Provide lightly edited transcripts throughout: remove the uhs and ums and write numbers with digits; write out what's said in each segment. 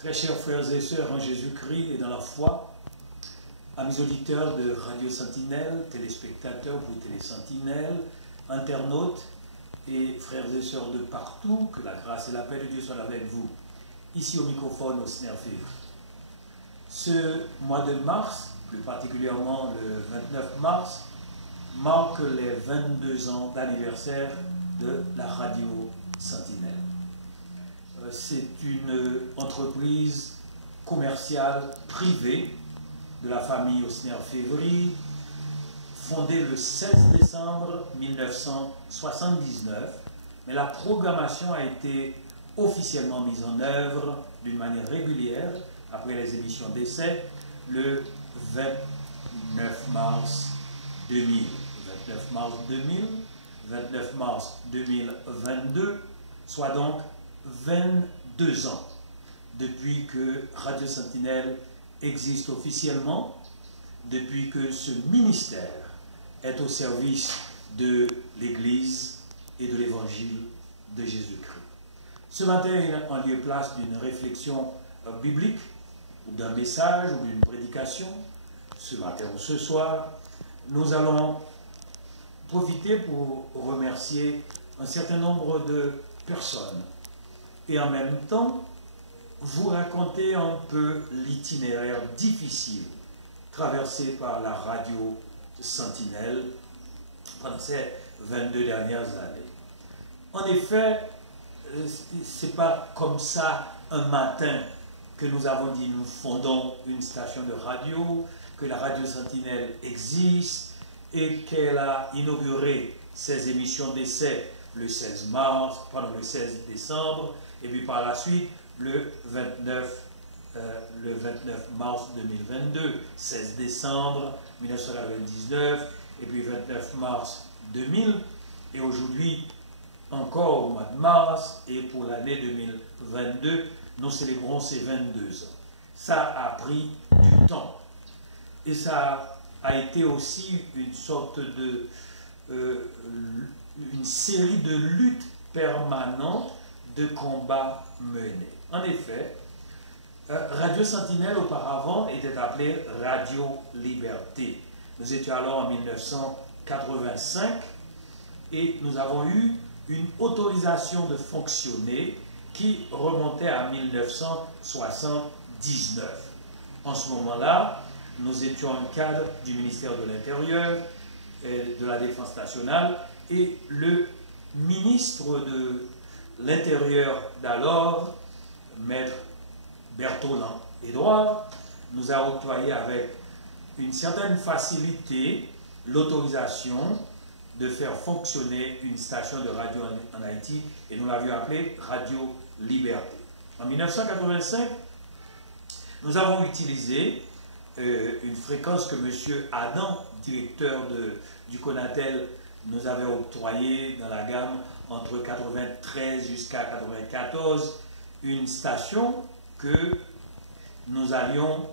Très chers frères et sœurs en Jésus-Christ et dans la foi, amis auditeurs de Radio Sentinelle, téléspectateurs pour Télésentinelle, internautes et frères et sœurs de partout, que la grâce et la paix de Dieu soient avec vous. Ici au microphone au Snerfir. Ce mois de mars, plus particulièrement le 29 mars, marque les 22 ans d'anniversaire de la Radio Sentinelle. C'est une entreprise commerciale privée de la famille Osner-Févry, fondée le 16 décembre 1979, mais la programmation a été officiellement mise en œuvre d'une manière régulière après les émissions d'essai le 29 mars 2000. 29 mars 2000, 29 mars 2022, soit donc 22 ans depuis que Radio Sentinelle existe officiellement, depuis que ce ministère est au service de l'Église et de l'Évangile de Jésus-Christ. Ce matin, en lieu et place d'une réflexion biblique, ou d'un message, ou d'une prédication, ce matin ou ce soir, nous allons profiter pour remercier un certain nombre de personnes et en même temps vous raconter un peu l'itinéraire difficile traversé par la Radio Sentinelle pendant ces 22 dernières années. En effet, ce n'est pas comme ça un matin que nous avons dit nous fondons une station de radio, que la Radio Sentinelle existe et qu'elle a inauguré ses émissions d'essai le 16 mars, pendant le 16 décembre, et puis par la suite le 29 mars 2022, 16 décembre 1999, et puis 29 mars 2000, et aujourd'hui encore au mois de mars, et pour l'année 2022, nous célébrons ces 22 ans. Ça a pris du temps, et ça a été aussi une sorte de une série de luttes permanentes, de combats menés. En effet, Radio Sentinelle auparavant était appelée Radio Liberté. Nous étions alors en 1985 et nous avons eu une autorisation de fonctionner qui remontait à 1979. En ce moment-là, nous étions un cadre du ministère de l'Intérieur et de la Défense nationale et le ministre de l'Intérieur d'alors, Maître Bertholin Édouard, nous a octroyé avec une certaine facilité l'autorisation de faire fonctionner une station de radio en Haïti et nous l'avions appelée Radio Liberté. En 1985, nous avons utilisé une fréquence que M. Adam, directeur du Conatel, nous avait octroyée dans la gamme entre 93 jusqu'à 94, une station que nous allions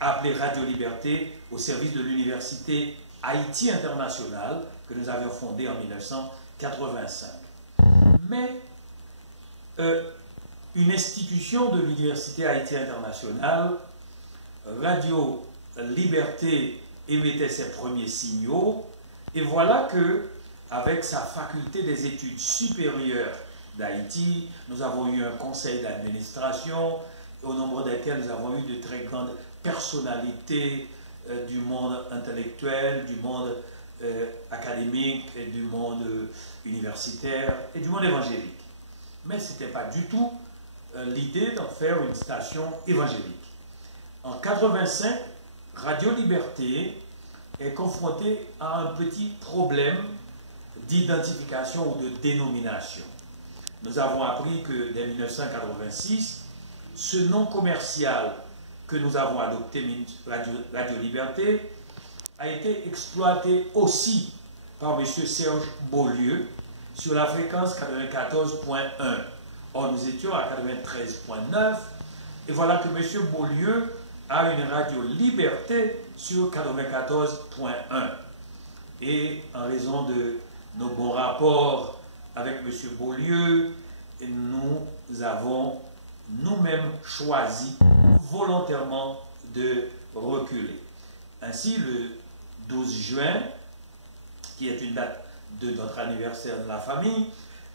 appeler Radio Liberté au service de l'Université Haïti Internationale que nous avions fondée en 1985. Mais une institution de l'Université Haïti Internationale, Radio Liberté émettait ses premiers signaux, et voilà que, avec sa faculté des études supérieures d'Haïti, nous avons eu un conseil d'administration, au nombre desquels nous avons eu de très grandes personnalités du monde intellectuel, du monde académique, et du monde universitaire et du monde évangélique. Mais ce n'était pas du tout l'idée d'en faire une station évangélique. En 1985, Radio Liberté est confrontée à un petit problème d'identification ou de dénomination. Nous avons appris que dès 1986, ce nom commercial que nous avons adopté, Radio Liberté, a été exploité aussi par M. Serge Beaulieu sur la fréquence 94.1. Or, nous étions à 93.9 et voilà que M. Beaulieu a une Radio Liberté sur 94.1. Et en raison de nos bons rapports avec M. Beaulieu, nous avons nous-mêmes choisi volontairement de reculer. Ainsi, le 12 juin, qui est une date de notre anniversaire de la famille,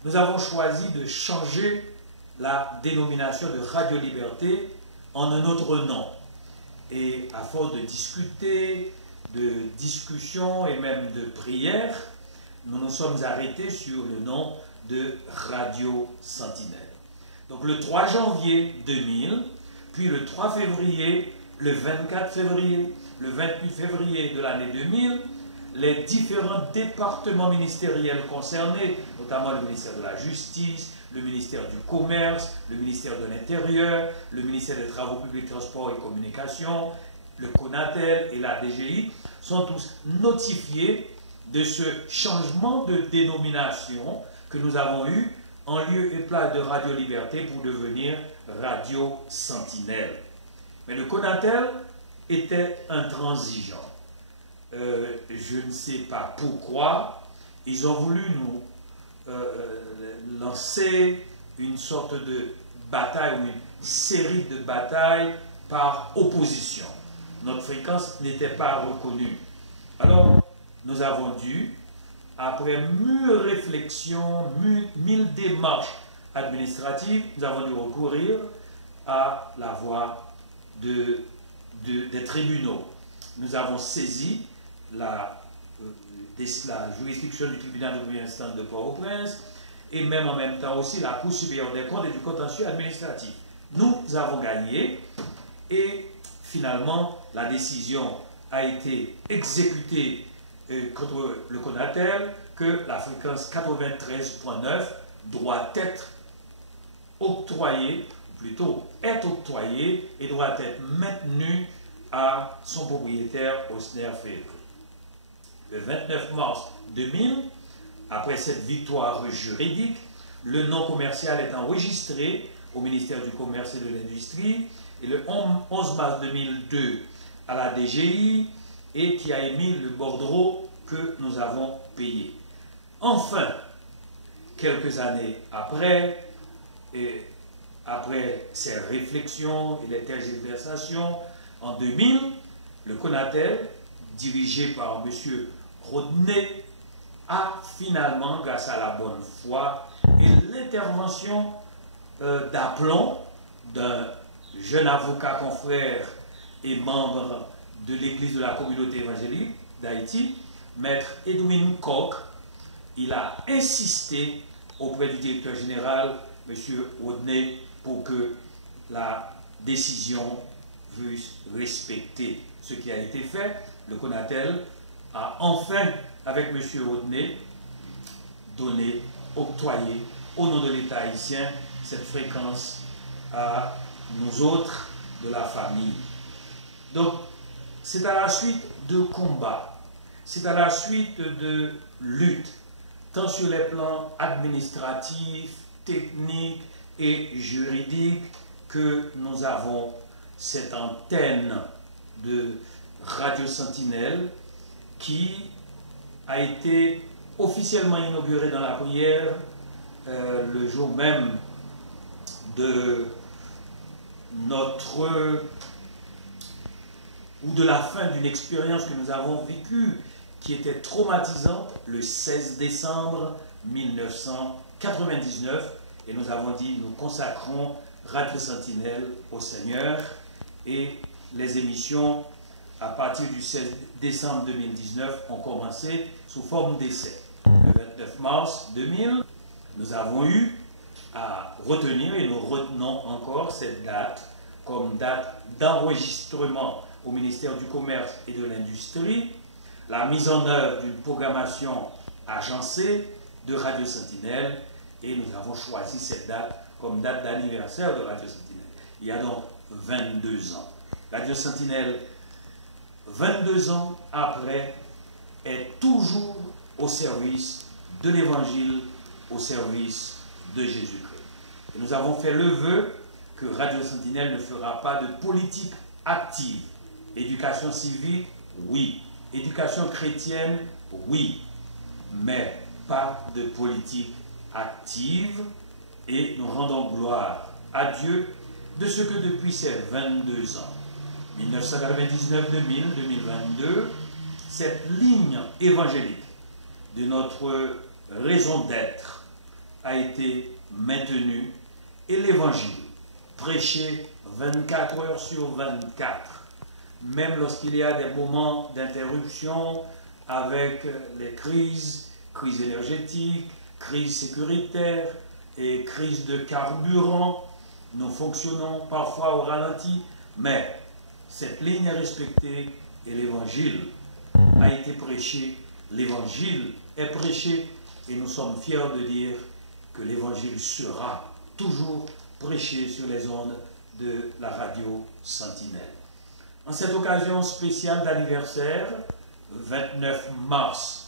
nous avons choisi de changer la dénomination de Radio Liberté en un autre nom. Et à force de discuter, de discussions et même de prières, nous nous sommes arrêtés sur le nom de Radio Sentinelle. Donc le 3 janvier 2000, puis le 3 février, le 24 février, le 28 février de l'année 2000, les différents départements ministériels concernés, notamment le ministère de la Justice, le ministère du Commerce, le ministère de l'Intérieur, le ministère des Travaux publics, Transports et Communications, le CONATEL et la DGI, sont tous notifiés de ce changement de dénomination que nous avons eu en lieu et place de Radio Liberté pour devenir Radio Sentinelle. Mais le CONATEL était intransigeant. Je ne sais pas pourquoi, ils ont voulu nous lancer une sorte de bataille ou une série de batailles par opposition. Notre fréquence n'était pas reconnue. Alors, nous avons dû, après mûre réflexion, 1000 démarches administratives, nous avons dû recourir à la voie des tribunaux. Nous avons saisi la juridiction du tribunal de première instance de Port-au-Prince et même en même temps aussi la Cour supérieure des comptes et du contentieux administratif. Nous avons gagné et finalement la décision a été exécutée contre le CONATEL que la fréquence 93.9 doit être octroyée, ou plutôt est octroyée et doit être maintenue à son propriétaire Osner Fédré. Le 29 mars 2000, après cette victoire juridique, le nom commercial est enregistré au ministère du Commerce et de l'Industrie et le 11 mars 2002 à la DGI et qui a émis le bordereau que nous avons payé. Enfin, quelques années après, et après ces réflexions et les tergiversations, en 2000, le CONATEL, dirigé par M. Rodney, a finalement, grâce à la bonne foi et l'intervention d'aplomb d'un jeune avocat confrère et membre de l'Église de la communauté évangélique d'Haïti, Maître Edwin Koch, il a insisté auprès du directeur général, M. Rodney, pour que la décision puisse respecter ce qui a été fait. Le CONATEL a enfin, avec M. Rodney, donné, octroyé, au nom de l'État haïtien, cette fréquence à nous autres de la famille. Donc, c'est à la suite de combats, c'est à la suite de luttes, tant sur les plans administratifs, techniques et juridiques, que nous avons cette antenne de Radio Sentinelle qui a été officiellement inaugurée dans la prière le jour même de de la fin d'une expérience que nous avons vécue qui était traumatisante le 16 décembre 1999 et nous avons dit nous consacrons Radio Sentinelle au Seigneur et les émissions à partir du 16 décembre 2019 ont commencé sous forme d'essai. Le 29 mars 2000, nous avons eu à retenir et nous retenons encore cette date comme date d'enregistrement au ministère du Commerce et de l'Industrie, la mise en œuvre d'une programmation agencée de Radio Sentinelle et nous avons choisi cette date comme date d'anniversaire de Radio Sentinelle. Il y a donc 22 ans. Radio Sentinelle, 22 ans après, est toujours au service de l'Évangile, au service de Jésus-Christ. Et nous avons fait le vœu que Radio Sentinelle ne fera pas de politique active. Éducation civique, oui. Éducation chrétienne, oui. Mais pas de politique active. Et nous rendons gloire à Dieu de ce que depuis ces 22 ans, 1999, 2000, 2022, cette ligne évangélique de notre raison d'être a été maintenue et l'évangile prêché 24 heures sur 24, même lorsqu'il y a des moments d'interruption avec les crises énergétiques, crises sécuritaires et crises de carburant. Nous fonctionnons parfois au ralenti, mais cette ligne est respectée et l'évangile a été prêché, l'évangile est prêché et nous sommes fiers de dire que l'évangile sera toujours prêché sur les ondes de la radio Sentinelle. En cette occasion spéciale d'anniversaire, 29 mars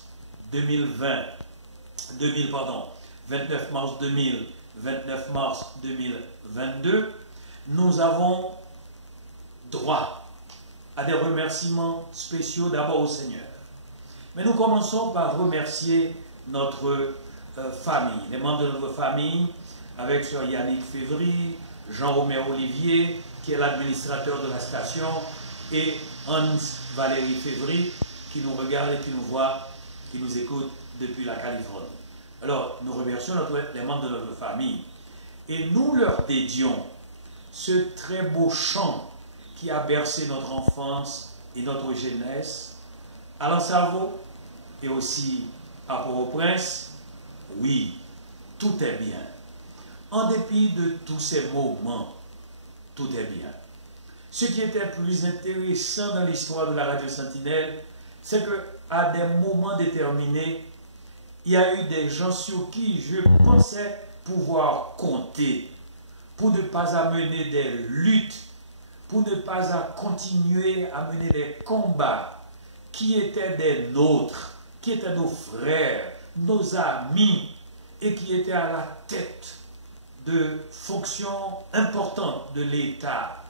2020, 29 mars 2000, 29 mars 2022, nous avons droit à des remerciements spéciaux d'abord au Seigneur. Mais nous commençons par remercier notre famille, les membres de notre famille, avec Sœur Yannick Févry, Jean-Romain Olivier, qui est l'administrateur de la station, et Hans-Valérie Févry, qui nous regarde et qui nous voit, qui nous écoute depuis la Californie. Alors, nous remercions les membres de notre famille, et nous leur dédions ce très beau chant qui a bercé notre enfance et notre jeunesse, à Lansarvo et aussi à Port-au-Prince. Oui, tout est bien. En dépit de tous ces moments, tout est bien. Ce qui était plus intéressant dans l'histoire de la radio Sentinelle, c'est qu'à des moments déterminés, il y a eu des gens sur qui je pensais pouvoir compter pour ne pas amener des luttes, pour ne pas continuer à mener des combats qui étaient des nôtres, qui étaient nos frères, nos amis, et qui étaient à la tête de fonctions importantes de l'État.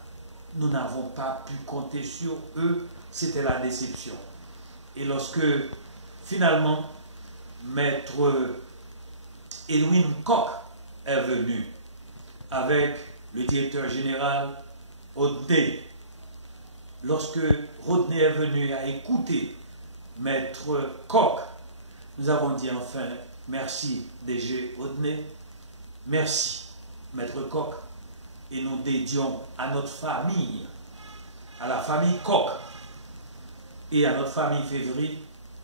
Nous n'avons pas pu compter sur eux, c'était la déception. Et lorsque, finalement, Maître Edwin Koch est venu avec le directeur général Rodney, lorsque Rodney est venu à écouter Maître Koch, nous avons dit enfin merci DG Rodney, merci Maître Koch, et nous dédions à notre famille, à la famille Koch et à notre famille Févry,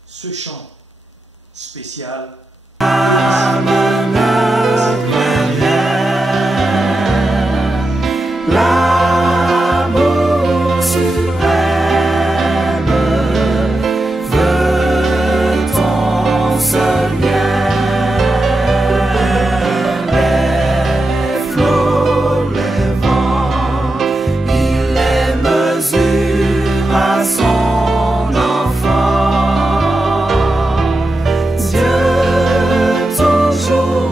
ce chant spécial. Toujours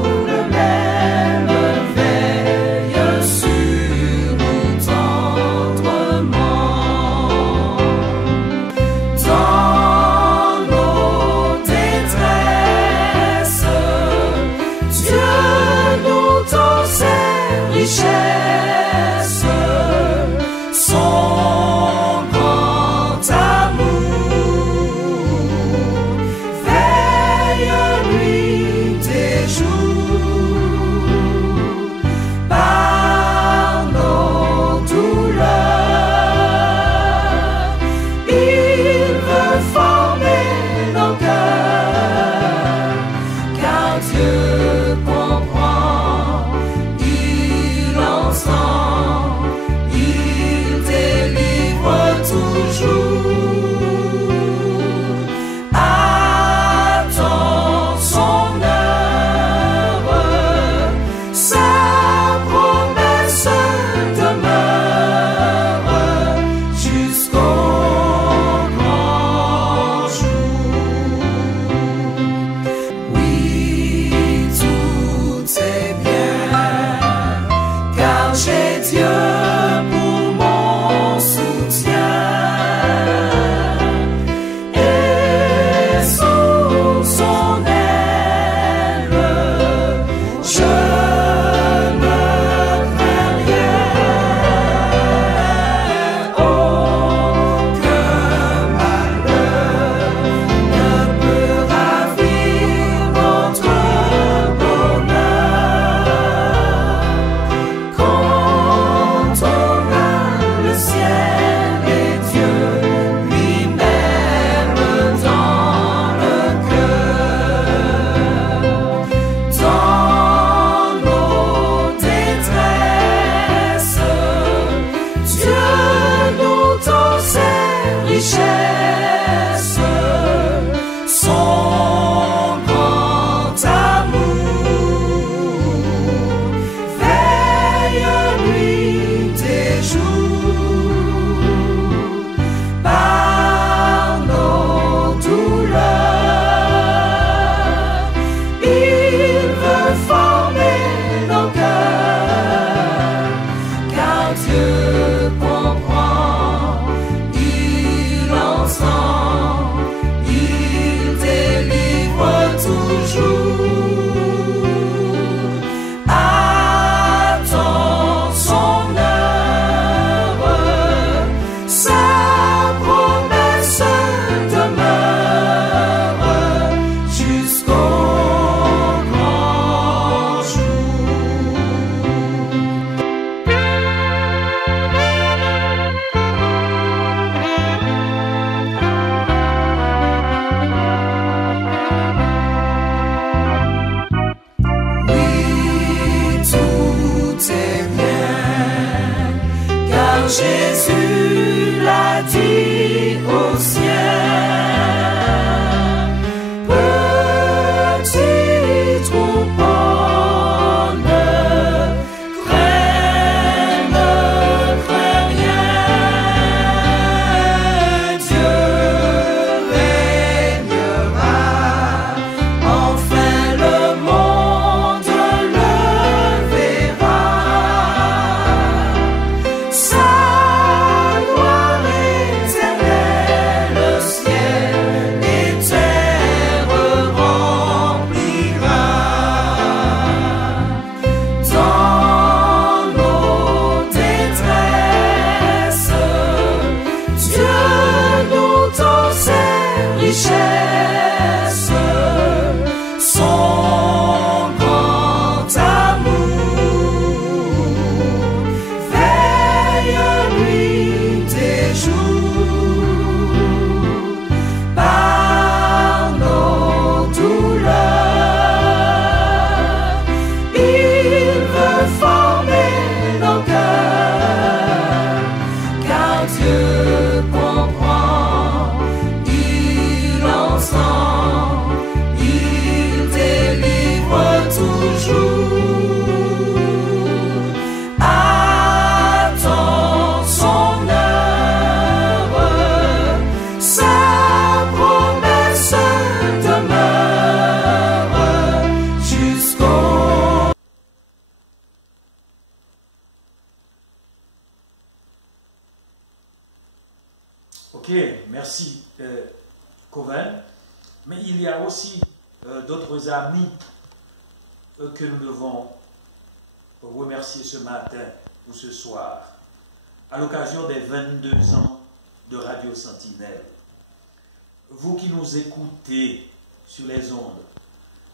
son grand amour veille nuit et jour par nos douleurs. Il veut former nos cœurs, car Dieu comprend, il entend, il délivre toujours. Attends son heure, sa promesse demeure jusqu'au grand jour. Oui, tout est bien, car Jésus l'a dit au ciel. Petit troupeau, ne crains rien. Dieu régnera, enfin le monde le verra. Sa gloire éternelle, le ciel et terre remplira. Dans nos détresses, Dieu nous donne ses richesses, son grand amour veille nuit et jour par nos douleurs. Il veut former nos cœurs, car Dieu comprend, il entend, il délivre toujours. Attends son heure, sa promesse demeure jusqu'au. Ok, merci Coven. Mais il y a aussi d'autres amis que nous devons remercier ce matin ou ce soir, à l'occasion des 22 ans de Radio Sentinelle. Vous qui nous écoutez sur les ondes,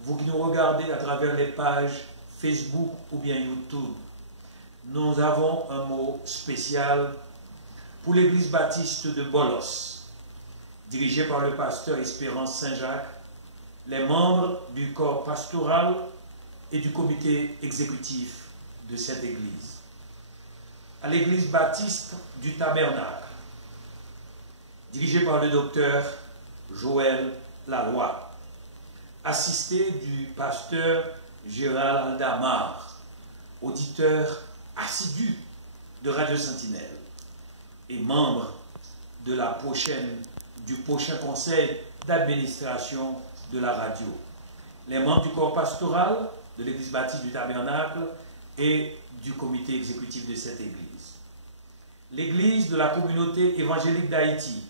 vous qui nous regardez à travers les pages Facebook ou bien YouTube, nous avons un mot spécial pour l'église baptiste de Bolos, dirigée par le pasteur Espérance Saint-Jacques, les membres du corps pastoral et du comité exécutif de cette église. À l'église baptiste du Tabernacle, dirigée par le docteur Joël Laloy, assisté du pasteur Gérald Aldamar, auditeur assidu de Radio Sentinelle et membre de du prochain conseil d'administration de la radio. Les membres du corps pastoral de l'église baptiste du Tabernacle et du comité exécutif de cette église. L'église de la communauté évangélique d'Haïti,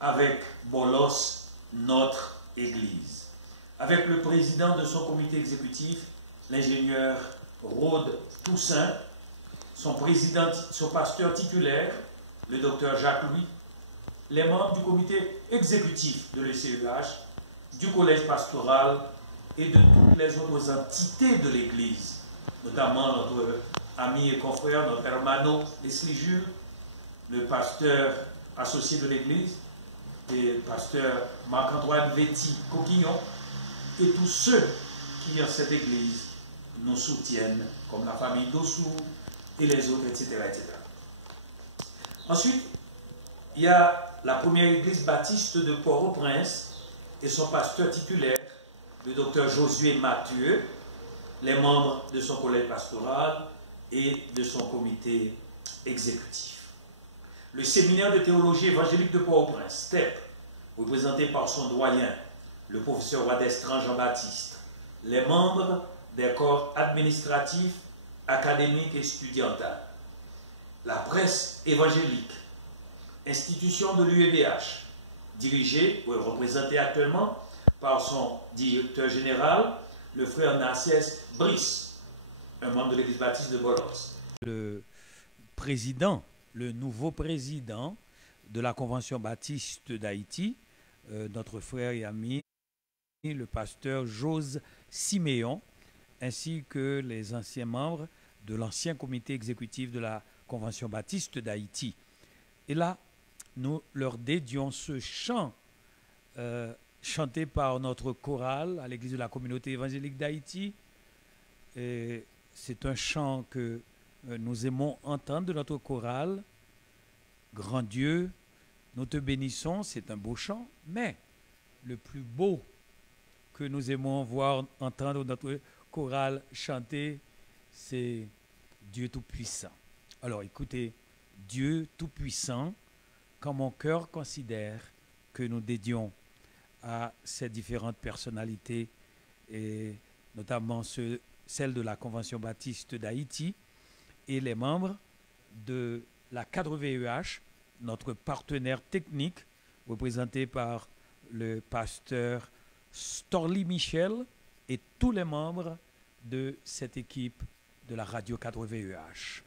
avec Bolos, notre église. Avec le président de son comité exécutif, l'ingénieur Rode Toussaint, son pasteur titulaire, le docteur Jacques-Louis, les membres du comité exécutif de l'ECEH, du collège pastoral et de toutes les autres entités de l'église, notamment notre ami et confrère, notre hermano Leslie Jules, le pasteur associé de l'église, et le pasteur Marc-Antoine Véty Coquillon, et tous ceux qui, en cette église, nous soutiennent, comme la famille Dossou et les autres, etc., etc. Ensuite, il y a la première église baptiste de Port-au-Prince et son pasteur titulaire, le docteur Josué Mathieu, les membres de son collège pastoral et de son comité exécutif. Le séminaire de théologie évangélique de Port-au-Prince, STEP, représenté par son doyen, le professeur Wadestran Jean-Baptiste, les membres des corps administratifs, académiques et estudiantins, la presse évangélique, institution de l'UEBH, dirigée ou représentée actuellement par son directeur général, le frère Nassès Brice, un membre de l'église baptiste de Bolos. Le président, le nouveau président de la Convention baptiste d'Haïti, notre frère et ami, le pasteur Jose Siméon, ainsi que les anciens membres de l'ancien comité exécutif de la Convention baptiste d'Haïti. Et là, nous leur dédions ce chant chanté par notre chorale à l'église de la communauté évangélique d'Haïti. C'est un chant que nous aimons entendre de notre chorale. Grand Dieu, nous te bénissons, c'est un beau chant, mais le plus beau que nous aimons voir entendre notre chorale chanter, c'est Dieu Tout-Puissant. Alors écoutez, Dieu Tout-Puissant, quand mon cœur considère que nous dédions à ces différentes personnalités, et notamment celle de la Convention baptiste d'Haïti et les membres de la 4VEH, notre partenaire technique, représenté par le pasteur Storly Michel et tous les membres de cette équipe de la radio 4VEH.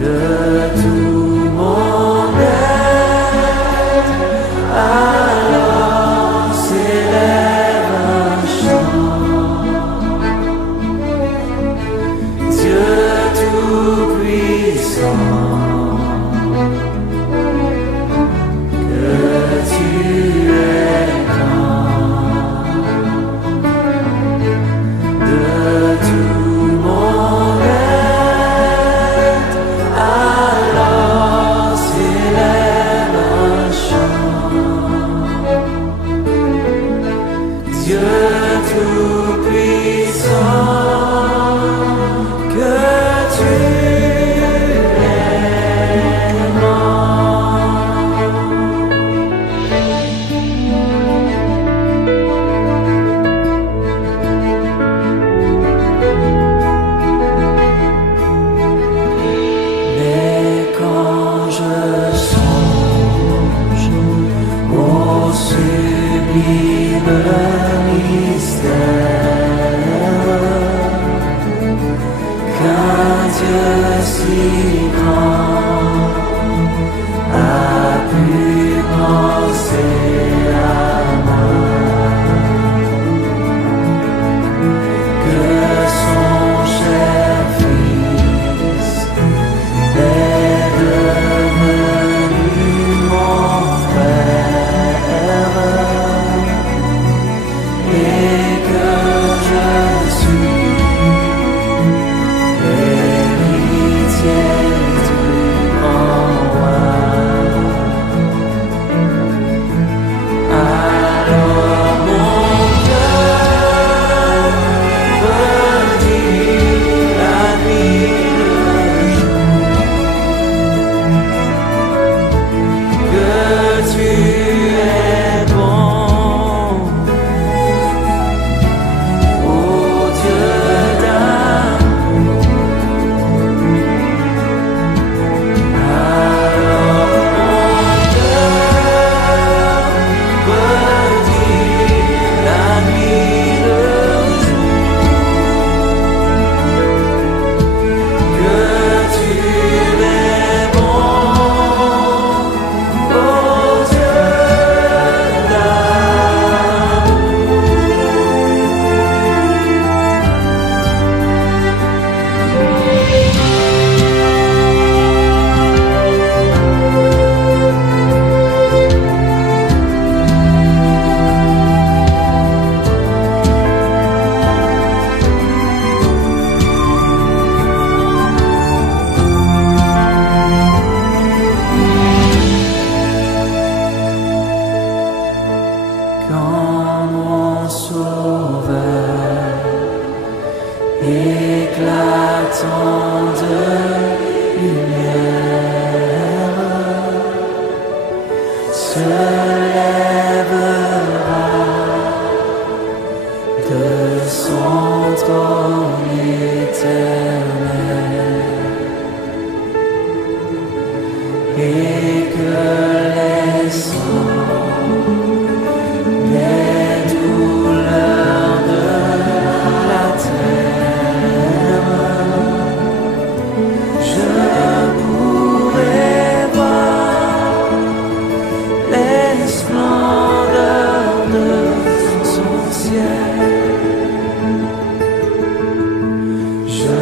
De tout et que les sangs des douleurs de la terre, je pourrais voir les splendeurs de son ciel. Je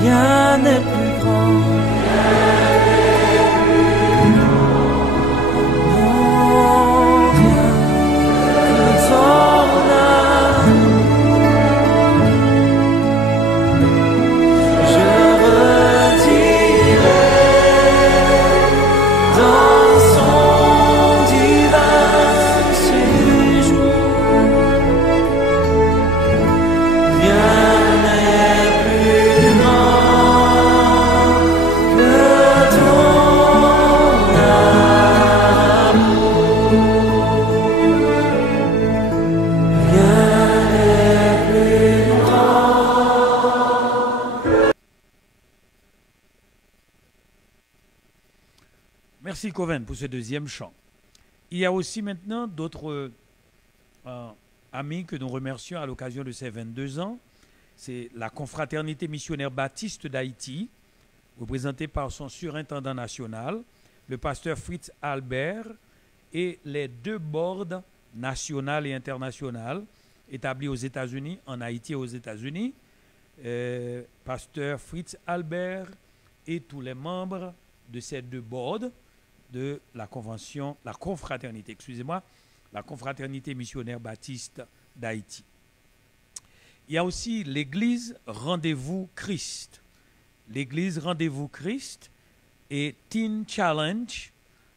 rien n'est plus grand, non, rien que ton amour. Je redirai dans son divin séjour. Rien n'est plus grand que ton amour. Rien n'est plus grand. Merci Coven pour ce deuxième chant. Il y a aussi maintenant d'autres amis que nous remercions à l'occasion de ces 22 ans. C'est la confraternité missionnaire baptiste d'Haïti, représentée par son surintendant national, le pasteur Fritz Albert, et les deux boards national et international établis aux États-Unis, en Haïti et aux États-Unis, pasteur Fritz Albert et tous les membres de ces deux boards de la convention, la confraternité, excusez-moi, la confraternité missionnaire baptiste d'Haïti. Il y a aussi l'église Rendez-vous Christ. L'église Rendez-vous Christ et Teen Challenge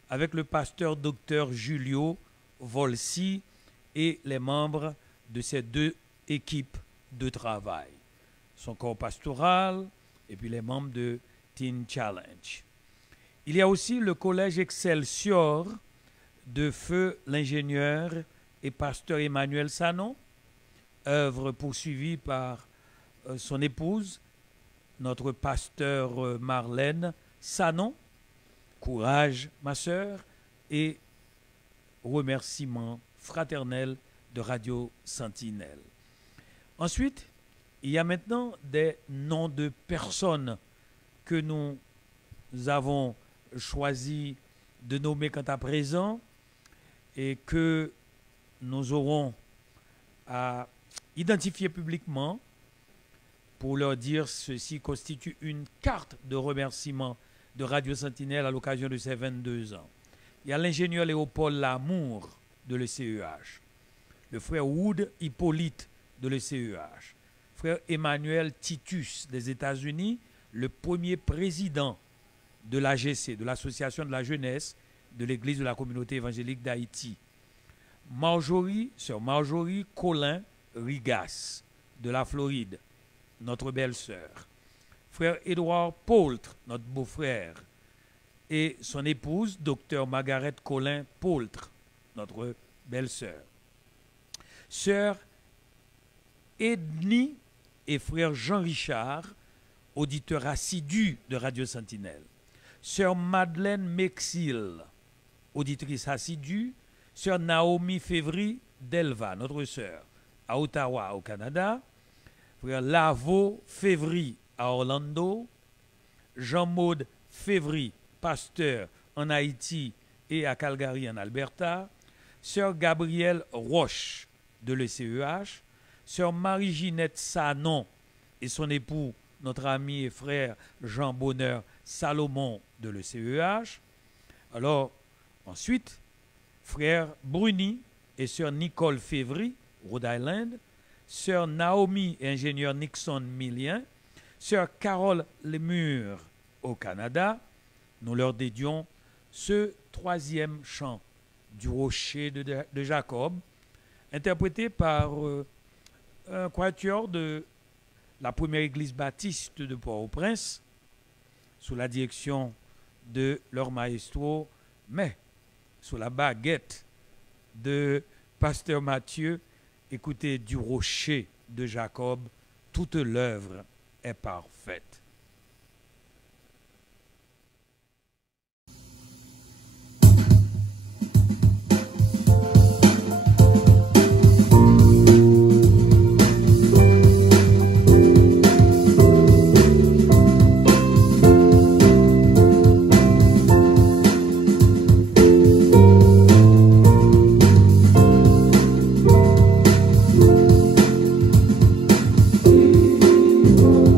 avec le pasteur Dr Julio Volsi et les membres de ces deux équipes de travail. Son corps pastoral et puis les membres de Teen Challenge. Il y a aussi le collège Excelsior de feu l'ingénieur et pasteur Emmanuel Sanon, œuvre poursuivie par son épouse, notre pasteur Marlène Sanon. Courage, ma sœur, et remerciements fraternels de Radio Sentinelle. Ensuite, il y a maintenant des noms de personnes que nous avons choisi de nommer quant à présent et que nous aurons à identifier publiquement pour leur dire ceci constitue une carte de remerciement de Radio Sentinelle à l'occasion de ses 22 ans. Il y a l'ingénieur Léopold Lamour de l'ECEH, le frère Wood Hippolyte de l'ECEH, frère Emmanuel Titus des États-Unis, le premier président de l'AGC, de l'Association de la jeunesse de l'Église de la communauté évangélique d'Haïti. Sœur Marjorie Colin Rigas de la Floride, notre belle-sœur. Frère Édouard Poultre, notre beau-frère, et son épouse, docteur Margaret Colin Poultre, notre belle-sœur. Sœur Ednie et frère Jean-Richard, auditeur assidu de Radio Sentinelle. Sœur Madeleine Mexil, auditrice assidue. Sœur Naomi Févry Delva, notre sœur, à Ottawa, au Canada. Frère Lavo Févry à Orlando. Jean-Maude Févry, pasteur en Haïti et à Calgary en Alberta. Sœur Gabrielle Roche de l'ECEH. Sœur Marie-Ginette Sanon et son époux, notre ami et frère Jean Bonheur Salomon de l'ECEH. Alors, ensuite, frère Bruni et sœur Nicole Févry, Rhode Island. Sœur Naomi et ingénieur Nixon Millien. Sœur Carole Lemur au Canada. Nous leur dédions ce troisième chant du rocher de Jacob, interprété par un quatuor de la première église baptiste de Port-au-Prince, sous la direction de leur maestro, mais sous la baguette de Pasteur Matthieu, écoutez, du rocher de Jacob, toute l'œuvre est parfaite.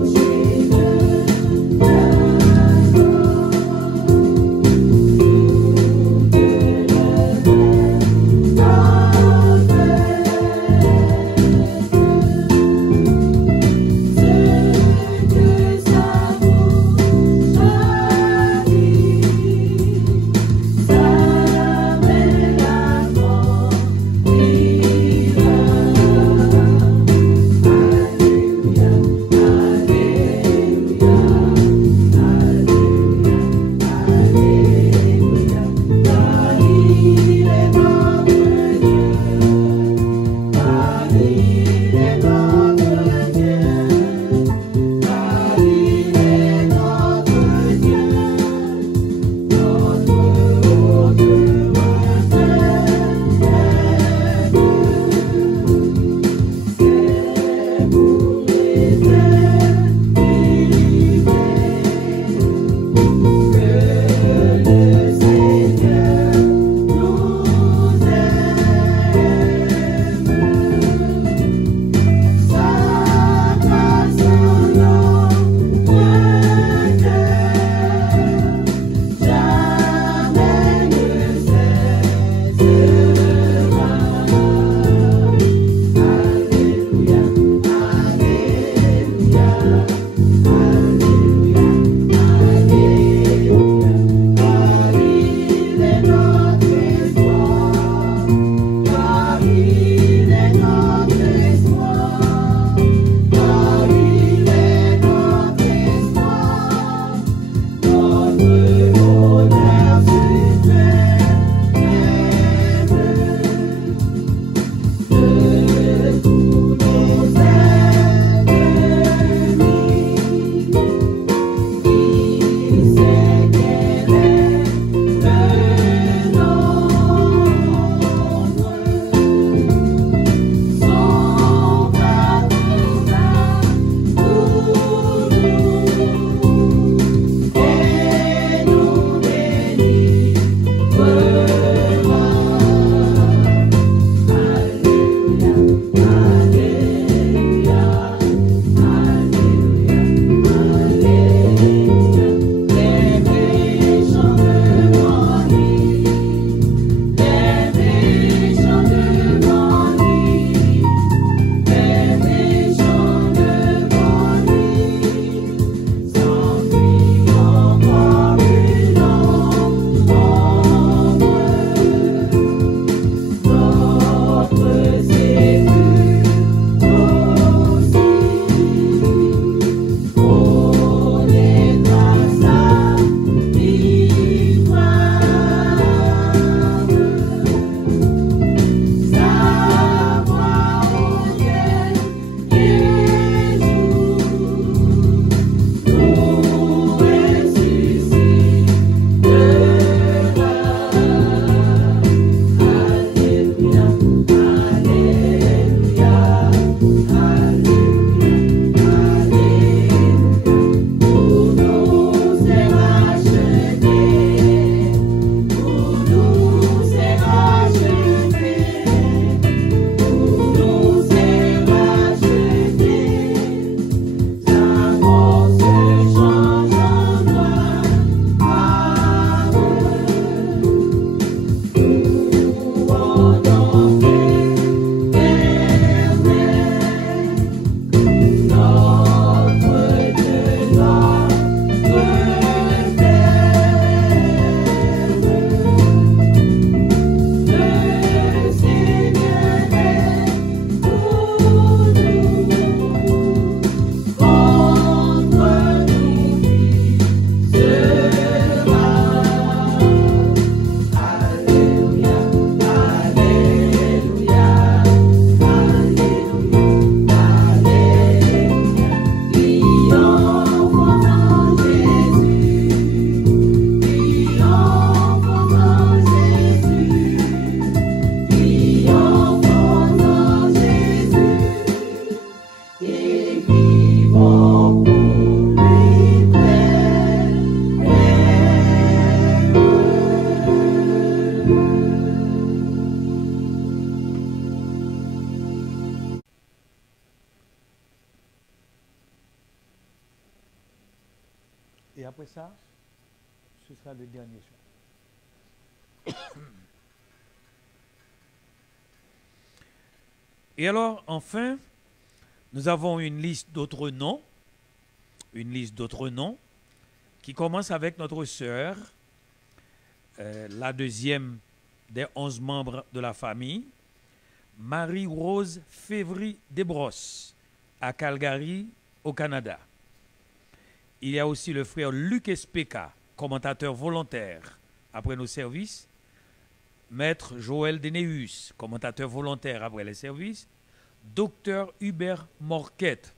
Rocher de Et après ça, ce sera le dernier chant. Et alors, enfin, nous avons une liste d'autres noms, qui commence avec notre sœur, la deuxième des 11 membres de la famille, Marie-Rose Févry-Desbrosses, à Calgary, au Canada. Il y a aussi le frère Luc Espeka, commentateur volontaire après nos services, Maître Joël Deneus, commentateur volontaire après les services, Docteur Hubert Morquette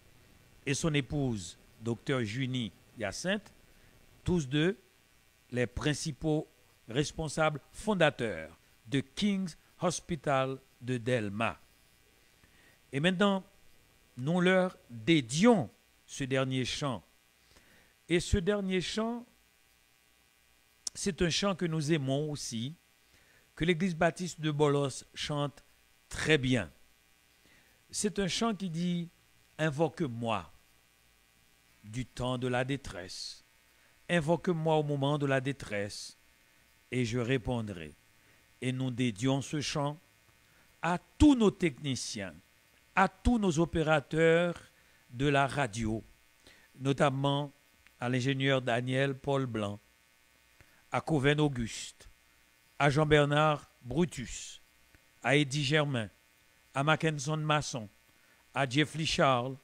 et son épouse, Docteur Junie Hyacinthe, tous deux les principaux responsables fondateurs de King's Hospital de Delma. Et maintenant, nous leur dédions ce dernier chant. Et ce dernier chant, c'est un chant que nous aimons aussi, que l'Église baptiste de Bolos chante très bien. C'est un chant qui dit « Invoque-moi du temps de la détresse. Invoque-moi au moment de la détresse, et je répondrai. » Et nous dédions ce chant à tous nos techniciens, à tous nos opérateurs de la radio, notamment à l'ingénieur Daniel Paul Blanc, à Coven Auguste, à Jean-Bernard Brutus, à Eddie Germain, à Mackenson Masson, à Jeffrey Charles,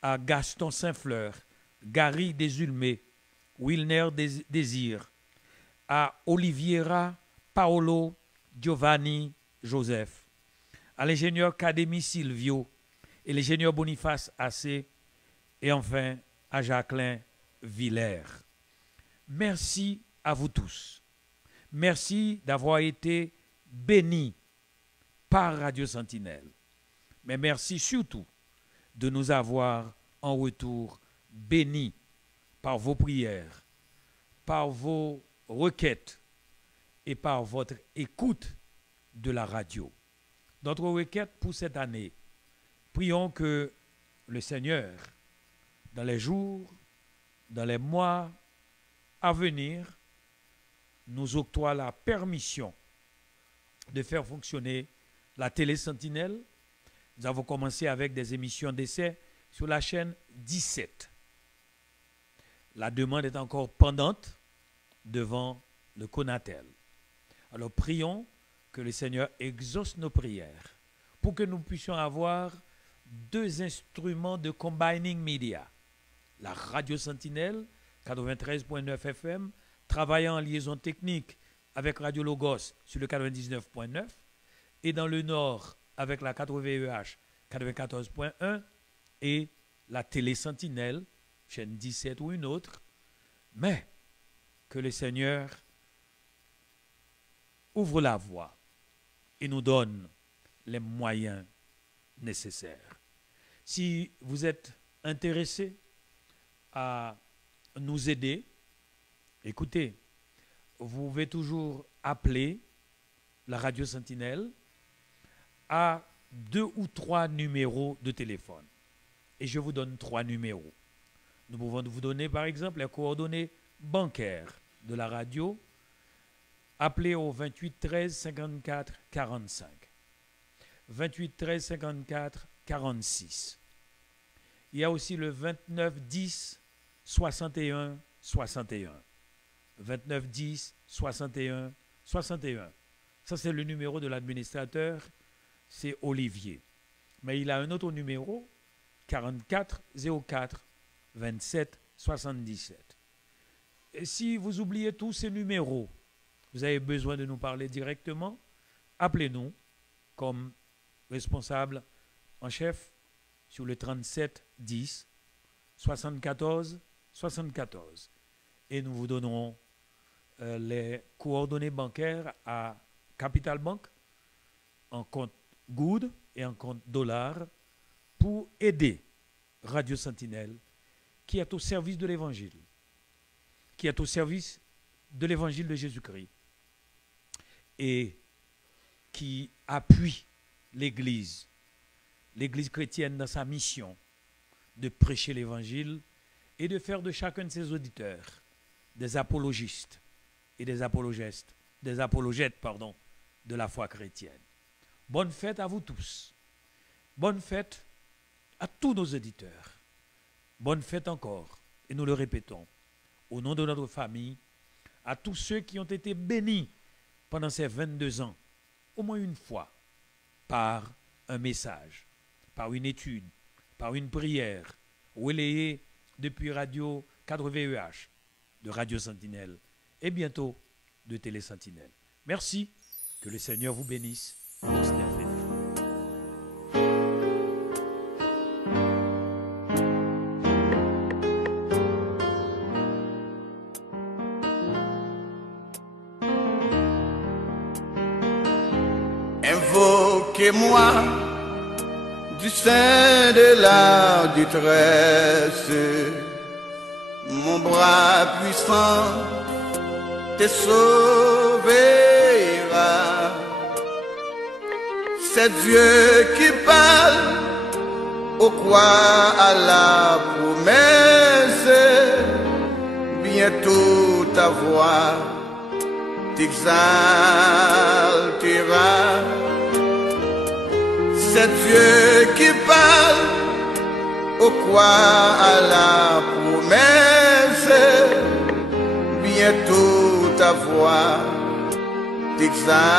à Gaston Saint-Fleur, Gary Desulmé, Wilner Désir, à Oliviera Paolo Giovanni Joseph, à l'ingénieur Cademi Silvio et l'ingénieur Boniface Assé, et enfin à Jacqueline Villers. Merci à vous tous. Merci d'avoir été bénis par Radio Sentinelle. Mais merci surtout de nous avoir en retour bénis par vos prières, par vos requêtes et par votre écoute de la radio. Notre requête pour cette année, prions que le Seigneur, dans les jours, dans les mois à venir, nous octroie la permission de faire fonctionner la télé Sentinelle. Nous avons commencé avec des émissions d'essai sur la chaîne 17. La demande est encore pendante devant le Conatel. Alors prions que le Seigneur exauce nos prières pour que nous puissions avoir deux instruments de combining media. La radio Sentinelle, 93.9 FM, travaillant en liaison technique avec Radio Logos sur le 99.9 et dans le nord avec la 4VEH 94.1 et la télé Sentinelle, chaîne 17 ou une autre, mais que le Seigneur ouvre la voie et nous donne les moyens nécessaires. Si vous êtes intéressé à nous aider, écoutez, vous pouvez toujours appeler la Radio Sentinelle à 2 ou 3 numéros de téléphone. Et je vous donne 3 numéros. Nous pouvons vous donner par exemple les coordonnées bancaires de la radio. Appelez au 28 13 54 45. 28 13 54 46. Il y a aussi le 29 10 61 61. 29 10 61 61. Ça, c'est le numéro de l'administrateur, c'est Olivier. Mais il a un autre numéro, 44 04 27 77. Et si vous oubliez tous ces numéros, vous avez besoin de nous parler directement, appelez-nous comme responsable en chef sur le 37 10 74 74. Et nous vous donnerons les coordonnées bancaires à Capital Bank en compte Good et en compte dollar pour aider Radio Sentinelle qui est au service de l'Évangile, qui est au service de l'Évangile de Jésus-Christ et qui appuie l'Église chrétienne dans sa mission de prêcher l'Évangile et de faire de chacun de ses auditeurs des apologistes et des apologètes, de la foi chrétienne. Bonne fête à vous tous. Bonne fête à tous nos auditeurs. Bonne fête encore, et nous le répétons, au nom de notre famille, à tous ceux qui ont été bénis pendant ces 22 ans, au moins une fois, par un message, par une étude, par une prière, relayée depuis Radio 4VEH, de Radio Sentinelle, et bientôt de Télé Sentinelle. Merci, que le Seigneur vous bénisse. Invoquez-moi du sein de la détresse, mon bras puissant te sauvera. C'est Dieu qui parle, au croire à la promesse, bientôt ta voix t'exaltera. C'est Dieu qui parle, au croire à la promesse, bientôt ta voix t'exaltera.